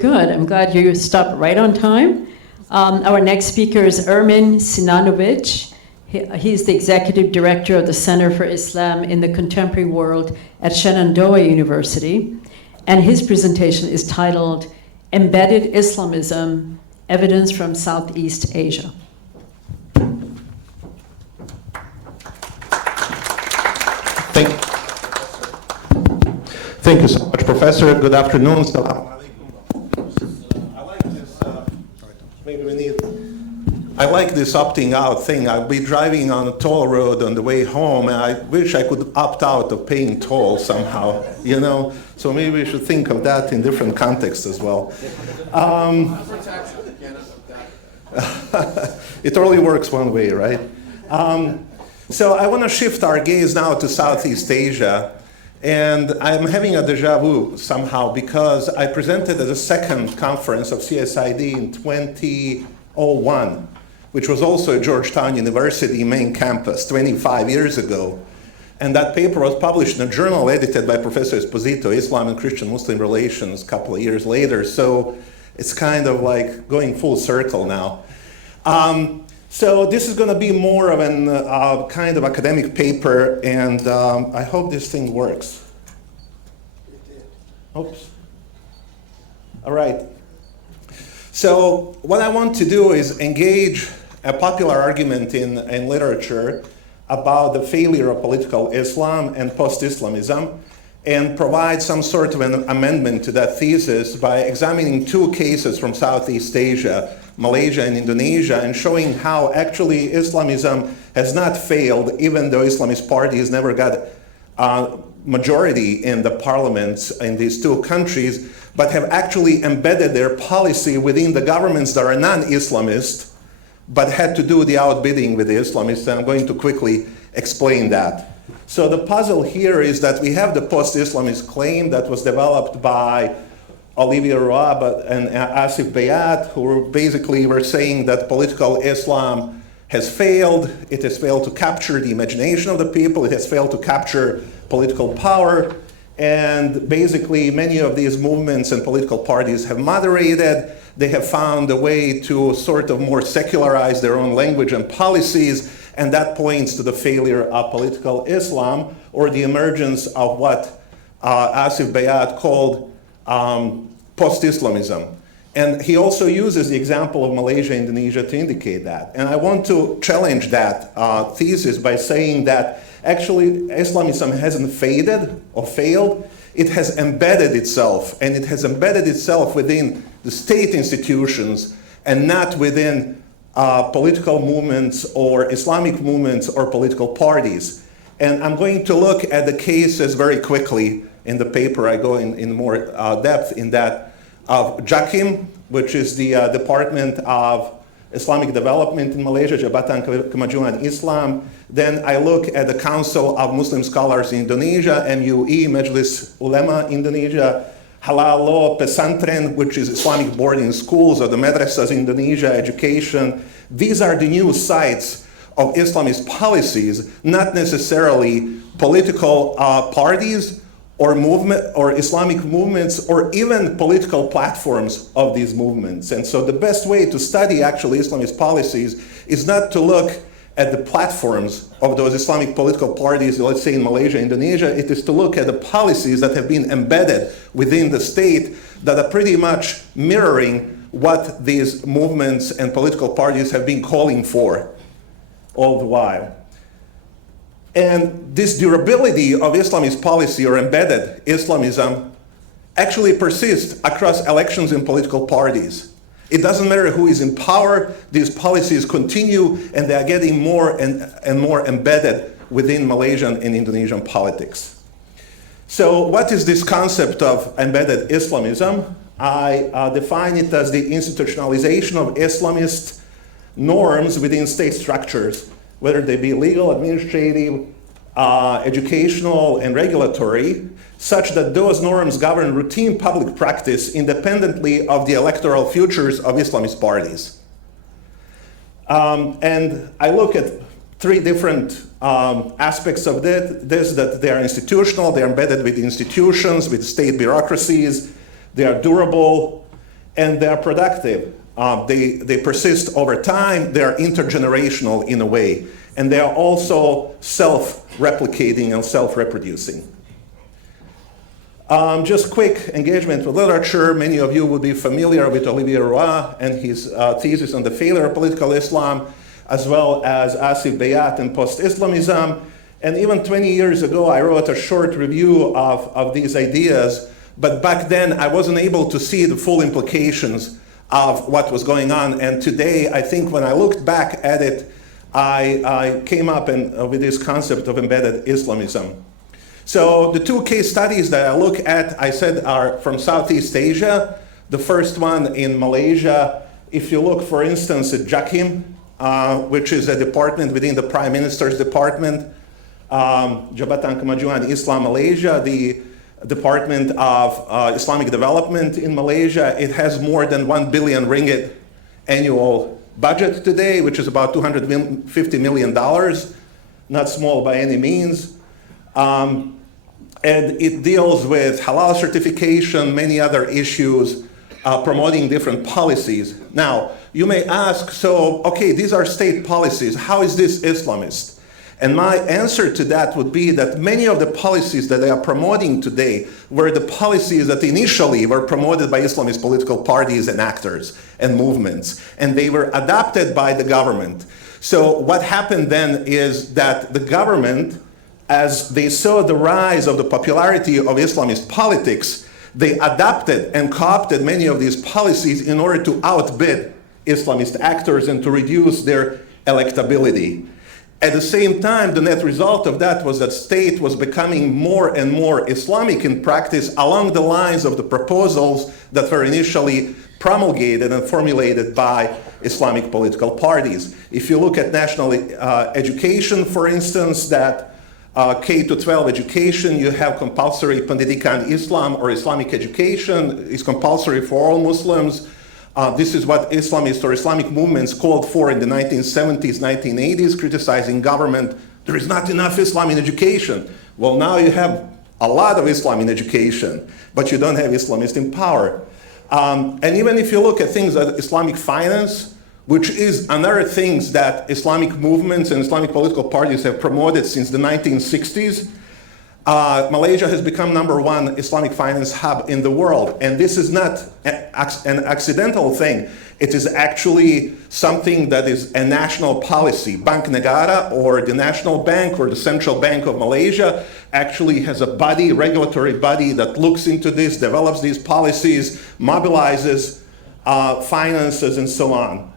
Good. I'm glad you stopped right on time. Our next speaker is Ermin Sinanović. He's the executive director of the Center for Islam in the Contemporary World at Shenandoah University. And his presentation is titled Embedded Islamism, Evidence from Southeast Asia. Thank you so much, Professor. Good afternoon. I like this opting out thing. I'll be driving on a toll road on the way home, and I wish I could opt out of paying toll somehow, you know? So maybe we should think of that in different contexts as well. It only works one way, right? So I want to shift our gaze now to Southeast Asia. And I'm having a deja vu somehow because I presented at the second conference of CSID in 2001, which was also at Georgetown University main campus 25 years ago. And that paper was published in a journal edited by Professor Esposito, Islam and Christian-Muslim Relations, a couple of years later. So it's kind of like going full circle now. So this is going to be more of an kind of academic paper, and I hope this thing works. Oops. All right. So what I want to do is engage a popular argument in literature about the failure of political Islam and post-Islamism, and provide some sort of an amendment to that thesis by examining two cases from Southeast Asia, Malaysia and Indonesia, and showing how actually Islamism has not failed, even though Islamist parties never got a majority in the parliaments in these two countries, but have actually embedded their policy within the governments that are non-Islamist, but had to do the outbidding with the Islamists, and I'm going to quickly explain that. So the puzzle here is that we have the post-Islamist claim that was developed by Olivier Roy and Asif Bayat, who basically were saying that political Islam has failed. It has failed to capture the imagination of the people. It has failed to capture political power. And basically, many of these movements and political parties have moderated. They have found a way to sort of more secularize their own language and policies. And that points to the failure of political Islam, or the emergence of what Asif Bayat called post-Islamism. And he also uses the example of Malaysia and Indonesia to indicate that. And I want to challenge that thesis by saying that actually Islamism hasn't faded or failed. It has embedded itself, and it has embedded itself within the state institutions and not within political movements or Islamic movements or political parties. And I'm going to look at the cases very quickly. In the paper, I go in more depth in that of JAKIM, which is the Department of Islamic Development in Malaysia, Jabatan Kemajuan Islam. Then I look at the Council of Muslim Scholars in Indonesia, MUI, Majlis Ulema Indonesia, Halal Law Pesantren, which is Islamic boarding schools, or the madrasas in Indonesia, education. These are the new sites of Islamist policies, not necessarily political parties or movement or Islamic movements or even political platforms of these movements. And so the best way to study actually Islamist policies is not to look at the platforms of those Islamic political parties, let's say in Malaysia, Indonesia. It is to look at the policies that have been embedded within the state that are pretty much mirroring what these movements and political parties have been calling for all the while. And this durability of Islamist policy or embedded Islamism actually persists across elections and political parties. It doesn't matter who is in power, these policies continue, and they are getting more and more embedded within Malaysian and Indonesian politics. So what is this concept of embedded Islamism? I define it as the institutionalization of Islamist norms within state structures, whether they be legal, administrative, educational, and regulatory, such that those norms govern routine public practice independently of the electoral futures of Islamist parties. And I look at three different aspects of this, that they are institutional, they are embedded with institutions, with state bureaucracies, they are durable, and they are productive. They persist over time, they are intergenerational in a way, and they are also self-replicating and self-reproducing. Just quick engagement with literature. Many of you would be familiar with Olivier Roy and his thesis on the failure of political Islam, as well as Asif Bayat and post-Islamism. And even 20 years ago, I wrote a short review of these ideas, but back then I wasn't able to see the full implications of what was going on. And today, I think when I looked back at it, I came up with this concept of embedded Islamism. So the two case studies that I look at, I said, are from Southeast Asia. The first one in Malaysia. If you look, for instance, at JAKIM, which is a department within the Prime Minister's Department, Jabatan Kemajuan Islam Malaysia, the Department of Islamic Development in Malaysia, it has more than 1 billion ringgit annual budget today, which is about $250 million, not small by any means. And it deals with halal certification, many other issues, promoting different policies. Now, you may ask, so, okay, these are state policies. How is this Islamist? And my answer to that would be that many of the policies that they are promoting today were the policies that initially were promoted by Islamist political parties and actors and movements, and they were adopted by the government. So what happened then is that the government, as they saw the rise of the popularity of Islamist politics, they adopted and co-opted many of these policies in order to outbid Islamist actors and to reduce their electability. At the same time, the net result of that was that state was becoming more and more Islamic in practice along the lines of the proposals that were initially promulgated and formulated by Islamic political parties. If you look at national education, for instance, that K-12 education, you have compulsory Pendidikan Islam, or Islamic education is compulsory for all Muslims. This is what Islamist or Islamic movements called for in the 1970s, 1980s, criticizing government. There is not enough Islam in education. Well, now you have a lot of Islam in education, but you don't have Islamists in power. And even if you look at things like Islamic finance, which is another thing that Islamic movements and Islamic political parties have promoted since the 1960s, Malaysia has become #1 Islamic finance hub in the world. And this is not an accidental thing. It is actually something that is a national policy. Bank Negara, or the National Bank, or the Central Bank of Malaysia, actually has a body, regulatory body, that looks into this, develops these policies, mobilizes finances, and so on.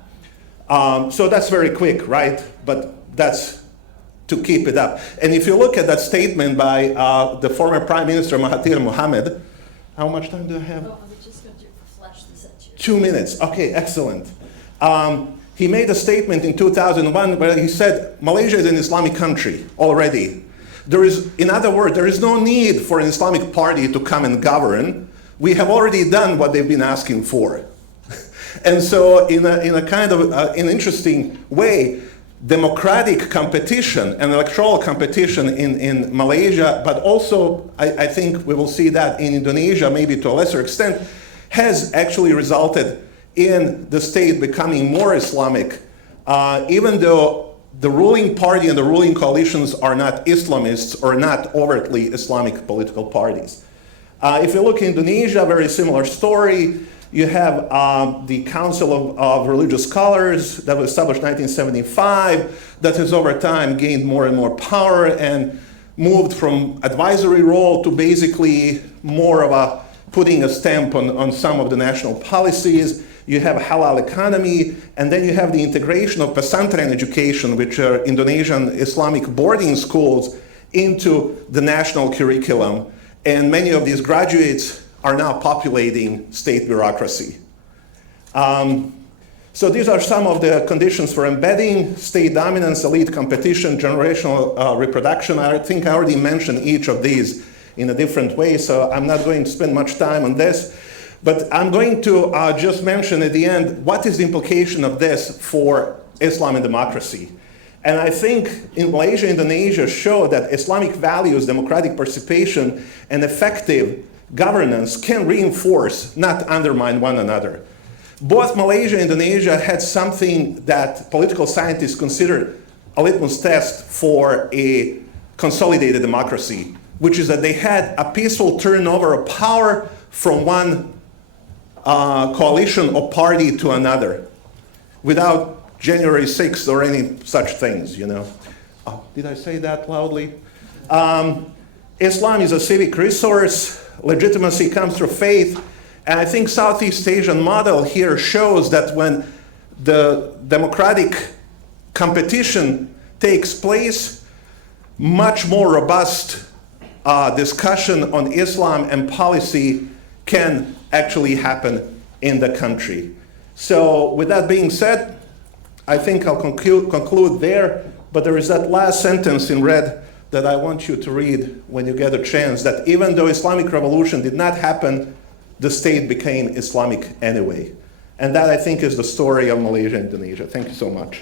So that's very quick, right? But that's to keep it up. And if you look at that statement by the former Prime Minister Mahathir Mohamad, how much time do I have? Oh, I'm just going to flash this at you. 2 minutes. Okay, excellent. He made a statement in 2001 where he said, Malaysia is an Islamic country already. In other words, there is no need for an Islamic party to come and govern. We have already done what they've been asking for. And so in a kind of an interesting way, democratic competition and electoral competition in Malaysia, but also I think we will see that in Indonesia, maybe to a lesser extent, has actually resulted in the state becoming more Islamic, even though the ruling party and the ruling coalitions are not Islamists or not overtly Islamic political parties. If you look at Indonesia, very similar story. You have the Council of Religious Scholars that was established in 1975 that has over time gained more and more power and moved from advisory role to basically more of a putting a stamp on some of the national policies. You have halal economy, and then you have the integration of pesantren education, which are Indonesian Islamic boarding schools, into the national curriculum. And many of these graduates are now populating state bureaucracy. So these are some of the conditions for embedding: state dominance, elite competition, generational reproduction. I think I already mentioned each of these in a different way, so I'm not going to spend much time on this. But I'm going to just mention at the end, what is the implication of this for Islam and democracy? And I think in Malaysia, Indonesia show that Islamic values, democratic participation, and effective governance can reinforce, not undermine one another. both Malaysia and Indonesia had something that political scientists consider a litmus test for a consolidated democracy, which is that they had a peaceful turnover of power from one coalition or party to another without January 6th or any such things, you know. Oh, did I say that loudly? Islam is a civic resource. Legitimacy comes through faith. And I think Southeast Asian model here shows that when the democratic competition takes place, much more robust discussion on Islam and policy can actually happen in the country. So with that being said, I think I'll conclude there, but there is that last sentence in red that I want you to read when you get a chance, that even though Islamic revolution did not happen, the state became Islamic anyway. And that, I think, is the story of Malaysia and Indonesia. Thank you so much.